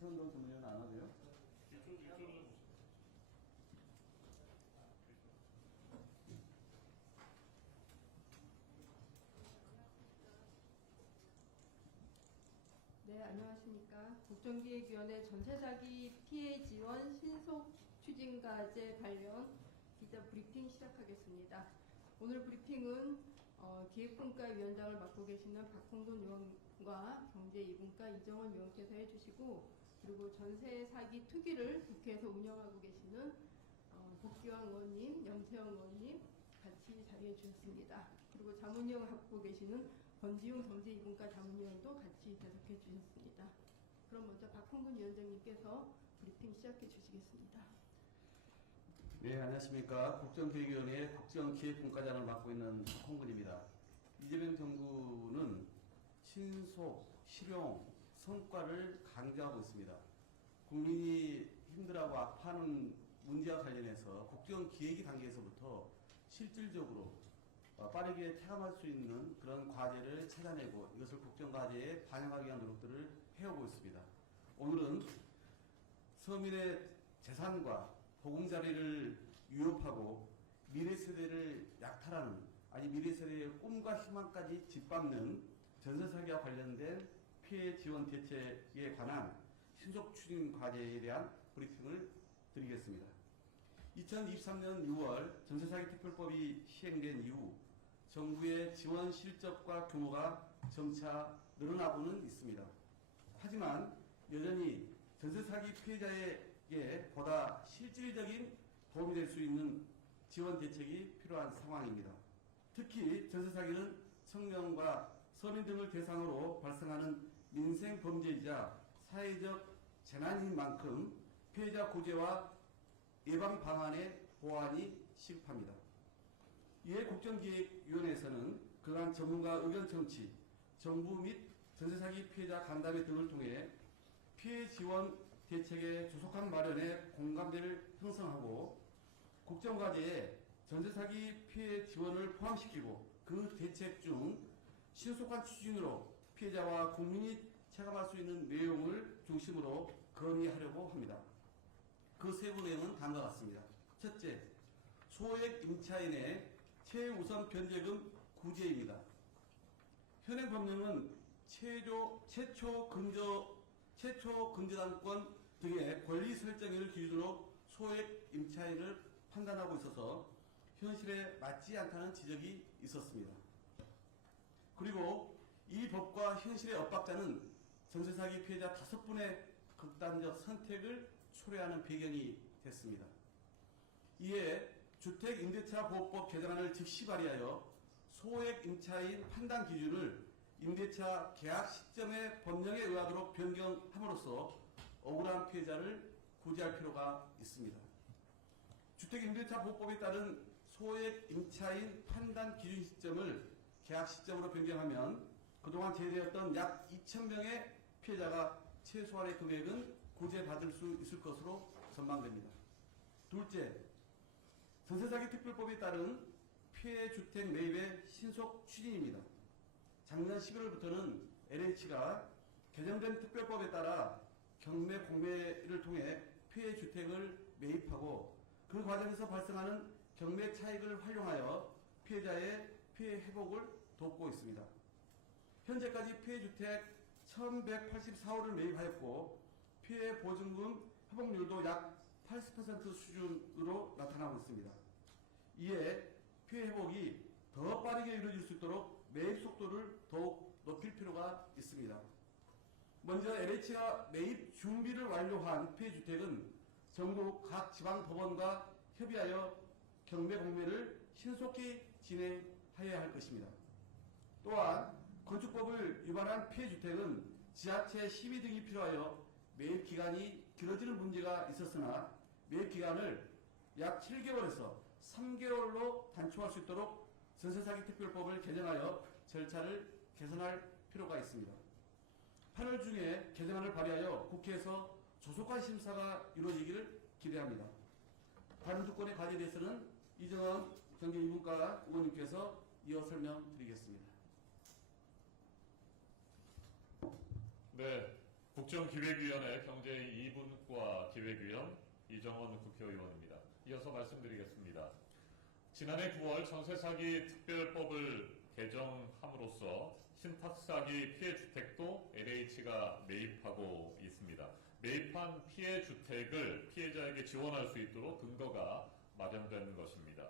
최은동 전문위원 안 와도요? 네, 안녕하십니까. 국정기획위원회 전세사기 피해 지원 신속 추진과제 관련 기자 브리핑 시작하겠습니다. 오늘 브리핑은 기획분과위원장을 맡고 계시는 박홍돈 의원과 경제2분과 이정원 의원께서 해주시고, 그리고 전세사기 투기를 국회에서 운영하고 계시는 복기왕 의원님, 염태영 의원님 같이 자리해 주셨습니다. 그리고 자문위원을 맡고 계시는 권지웅 경제2분과 자문위원도 같이 대석해 주셨습니다. 그럼 먼저 박홍근 위원장님께서 브리핑 시작해 주시겠습니다. 네, 안녕하십니까. 국정기획위원회 국정기획분과장을 맡고 있는 박홍근입니다. 이재명 정부는 신속, 실용, 성과를 강조하고 있습니다. 국민이 힘들어하고 아파하는 문제와 관련해서 국정기획위 단계에서부터 실질적으로 빠르게 체감할 수 있는 그런 과제를 찾아내고 이것을 국정과제에 반영하기 위한 노력들을 해오고 있습니다. 오늘은 서민의 재산과 보금자리를 위협하고 미래세대를 약탈하는, 아니 미래세대의 꿈과 희망까지 짓밟는 전세사기와 관련된 피해 지원 대책에 관한 신속 추진 과제에 대한 브리핑을 드리겠습니다. 2023년 6월 전세사기 특별법이 시행된 이후 정부의 지원 실적과 규모가 점차 늘어나고는 있습니다. 하지만 여전히 전세사기 피해자에게 보다 실질적인 도움이 될 수 있는 지원 대책이 필요한 상황입니다. 특히 전세사기는 청년과 서민 등을 대상으로 발생하는 민생 범죄이자 사회적 재난인 만큼 피해자 구제와 예방 방안의 보완이 시급합니다. 이에 국정기획위원회에서는 그간 전문가 의견 청취, 정부 및 전세사기 피해자 간담회 등을 통해 피해 지원 대책의 조속한 마련에 공감대를 형성하고 국정과제에 전세사기 피해 지원을 포함시키고 그 대책 중 신속한 추진으로 피해자와 국민이 체감할 수 있는 내용을 중심으로 건의하려고 합니다. 그 세부 내용은 다음과 같습니다. 첫째, 소액 임차인의 최우선 변제금 구제입니다. 현행 법령은 최초 근저당권 등의 권리 설정을 기준으로 소액 임차인을 판단하고 있어서 현실에 맞지 않다는 지적이 있었습니다. 그리고 이 법과 현실의 엇박자는 전세사기 피해자 5분의 극단적 선택을 초래하는 배경이 됐습니다. 이에 주택임대차보호법 개정안을 즉시 발의하여 소액 임차인 판단 기준을 임대차 계약 시점의 법령에 의하도록 변경함으로써 억울한 피해자를 구제할 필요가 있습니다. 주택임대차보호법에 따른 소액 임차인 판단 기준 시점을 계약 시점으로 변경하면 그동안 제기되었던 약 2,000명의 피해자가 최소한의 금액은 구제받을 수 있을 것으로 전망됩니다. 둘째, 전세사기 특별법에 따른 피해 주택 매입의 신속 추진입니다. 작년 11월부터는 LH가 개정된 특별법에 따라 경매 공매를 통해 피해 주택을 매입하고 그 과정에서 발생하는 경매 차익을 활용하여 피해자의 피해 회복을 돕고 있습니다. 현재까지 피해 주택 1,184호를 매입하였고 피해 보증금 회복률도 약 80% 수준으로 나타나고 있습니다. 이에 피해 회복이 더 빠르게 이루어질 수 있도록 매입 속도를 더욱 높일 필요가 있습니다. 먼저 LH가 매입 준비를 완료한 피해 주택은 전국 각 지방 법원과 협의하여 경매 공매를 신속히 진행하여야 할 것입니다. 또한 건축법을 위반한 피해 주택은 지자체 심의 등이 필요하여 매입 기간이 길어지는 문제가 있었으나 매입 기간을 약 7개월에서 3개월로 단축할 수 있도록 전세사기 특별법을 개정하여 절차를 개선할 필요가 있습니다. 8월 중에 개정안을 발의하여 국회에서 조속한 심사가 이루어지기를 기대합니다. 다른 두 건의 과제에 대해서는 이정원 경제2분과 의원님께서 이어 설명드리겠습니다. 네, 국정기획위원회 경제 2분과 기획위원 이정원 국회의원입니다. 이어서 말씀드리겠습니다. 지난해 9월 전세사기 특별법을 개정함으로써 신탁사기 피해주택도 LH가 매입하고 있습니다. 매입한 피해주택을 피해자에게 지원할 수 있도록 근거가 마련된 것입니다.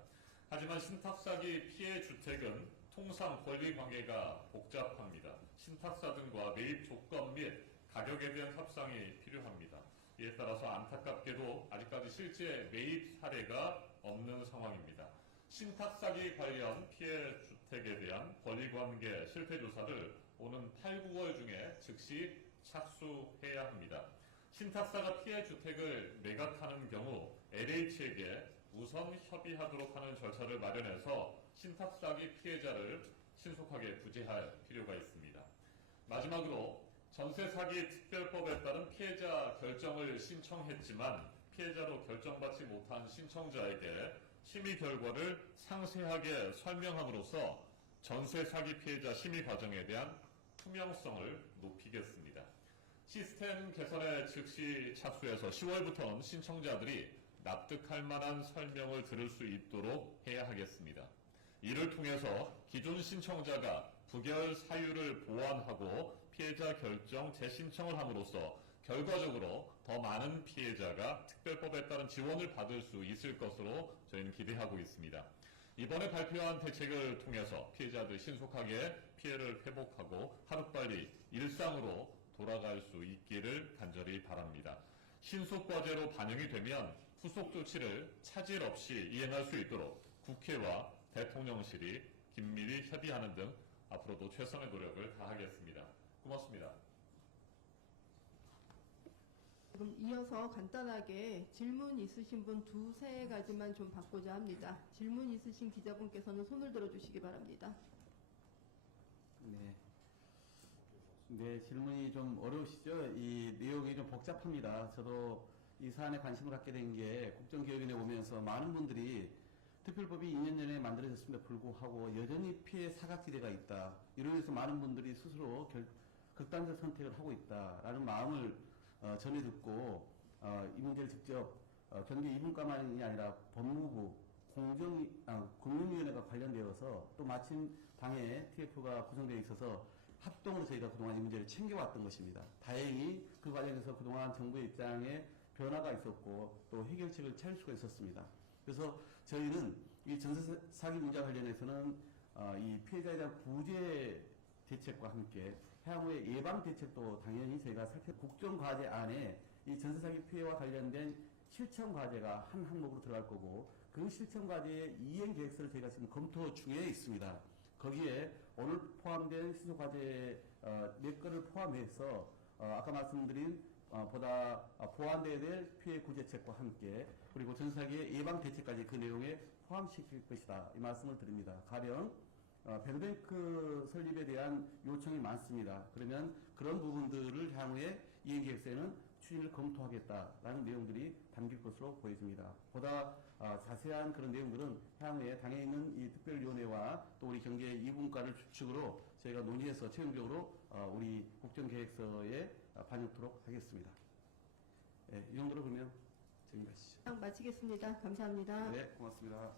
하지만 신탁사기 피해주택은 통상 권리관계가 복잡합니다. 신탁사 등과 매입 조건 및 가격에 대한 협상이 필요합니다. 이에 따라서 안타깝게도 아직까지 실제 매입 사례가 없는 상황입니다. 신탁사기 관련 피해주택에 대한 권리관계 실태조사를 오는 8, 9월 중에 즉시 착수해야 합니다. 신탁사가 피해주택을 매각하는 경우 LH에게 우선 협의하도록 하는 절차를 마련해서 신탁사기 피해자를 신속하게 구제할 필요가 있습니다. 마지막으로 전세사기 특별법에 따른 피해자 결정을 신청했지만 피해자로 결정받지 못한 신청자에게 심의 결과를 상세하게 설명함으로써 전세사기 피해자 심의 과정에 대한 투명성을 높이겠습니다. 시스템 개선에 즉시 착수해서 10월부터는 신청자들이 납득할 만한 설명을 들을 수 있도록 해야 하겠습니다. 이를 통해서 기존 신청자가 부결 사유를 보완하고 피해자 결정 재신청을 함으로써 결과적으로 더 많은 피해자가 특별법에 따른 지원을 받을 수 있을 것으로 저희는 기대하고 있습니다. 이번에 발표한 대책을 통해서 피해자들 신속하게 피해를 회복하고 하루빨리 일상으로 돌아갈 수 있기를 간절히 바랍니다. 신속과제로 반영이 되면 후속 조치를 차질 없이 이행할 수 있도록 국회와 대통령실이 긴밀히 협의하는 등 앞으로도 최선의 노력을 다하겠습니다. 고맙습니다. 그럼 이어서 간단하게 질문 있으신 분 두세 가지만 좀 받고자 합니다. 질문 있으신 기자분께서는 손을 들어주시기 바랍니다. 네. 네, 질문이 좀 어려우시죠? 이 내용이 좀 복잡합니다. 저도 이 사안에 관심을 갖게 된 게 국정기획위원회 오면서 많은 분들이 특별법이 2년 전에 만들어졌음에도 불구하고 여전히 피해 사각지대가 있다. 이로 인해서 많은 분들이 스스로 극단적 선택을 하고 있다라는 마음을 전해 듣고 이 문제를 직접 경제 2분과만이 아니라 법무부 공론위원회가 관련되어서 또 마침 당에 TF가 구성되어 있어서 합동으로 저희가 그동안 이 문제를 챙겨왔던 것입니다. 다행히 그 과정에서 그동안 정부의 입장에 변화가 있었고 또 해결책을 찾을 수가 있었습니다. 그래서 저희는 이 전세 사기 문제와 관련해서는 이 피해자에 대한 구제 대책과 함께 향후의 예방 대책도 당연히 저희가 국정과제 안에 이 전세 사기 피해와 관련된 실천 과제가 한 항목으로 들어갈 거고 그 실천 과제의 이행 계획서를 저희가 지금 검토 중에 있습니다. 거기에 오늘 포함된 신속 과제 몇 건을 포함해서 아까 말씀드린 보다 보완돼야 될 피해 구제책과 함께 그리고 전사기의 예방 대책까지 그 내용에 포함시킬 것이다. 이 말씀을 드립니다. 가령 배드뱅크 설립에 대한 요청이 많습니다. 그러면 그런 부분들을 향후에 이행계획서에는 추진을 검토하겠다라는 내용들이 담길 것으로 보여집니다. 보다 자세한 그런 내용들은 향후에 당에 있는 이 특별위원회와 또 우리 경제 2분과를 주축으로 저희가 논의해서 최종적으로 우리 국정계획서에 반영토록 하겠습니다. 네, 이 정도로 그러면 정리하시죠. 마치겠습니다. 감사합니다. 네, 고맙습니다.